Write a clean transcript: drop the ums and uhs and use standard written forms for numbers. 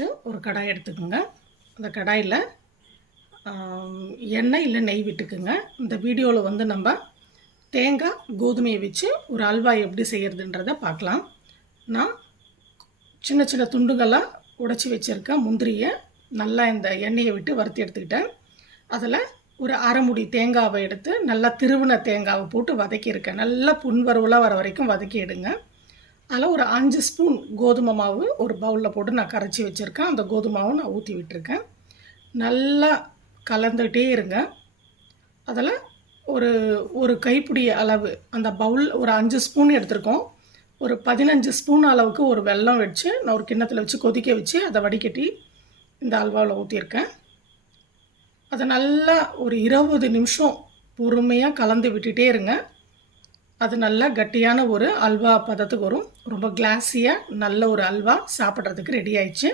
First ஒரு கடாய் எடுத்துக்கோங்க. அந்த கடாயில் எண்ணெய் இல்லை நெய் விட்டுக்குங்க. இந்த வீடியோவில் வந்து நம்ம தேங்காய் கோதுமையை வச்சு ஒரு அல்வா எப்படி செய்கிறதுன்றதை பார்க்கலாம். நான் சின்ன சின்ன துண்டுகளாக உடைச்சி வச்சுருக்கேன். முந்திரியை நல்லா இந்த எண்ணெயை விட்டு வறுத்து எடுத்துக்கிட்டேன். அதில் ஒரு அரை முடி தேங்காவை எடுத்து நல்லா திருவின தேங்காவை போட்டு வதக்கியிருக்கேன். நல்லா புன்வறுவலாக வர வரைக்கும் வதக்கி எடுங்க. அதில் ஒரு 5 ஸ்பூன் கோதுமை மாவு ஒரு பவுலில் போட்டு நான் கரைச்சி வச்சுருக்கேன். அந்த கோதுமை மாவை நான் ஊற்றி விட்டுருக்கேன். நல்லா கலந்துகிட்டே இருங்க. அதில் ஒரு கைப்பிடி அளவு அந்த பவுல் ஒரு 5 ஸ்பூன் எடுத்திருக்கோம். ஒரு 15 ஸ்பூன் அளவுக்கு ஒரு வெல்லம் வச்சு நான் ஒரு கிண்ணத்தில் வச்சு கொதிக்க வச்சு அதை வடிகட்டி இந்த அல்வாவில் ஊற்றியிருக்கேன். அதை நல்லா ஒரு 20 நிமிஷம் பொறுமையாக கலந்து விட்டுட்டே இருங்க. அது நல்லா கட்டியான ஒரு அல்வா பதத்துக்கு வரும். ரொம்ப கிளாஸியாக நல்ல ஒரு அல்வா சாப்பிட்றதுக்கு ரெடி ஆயிடுச்சு.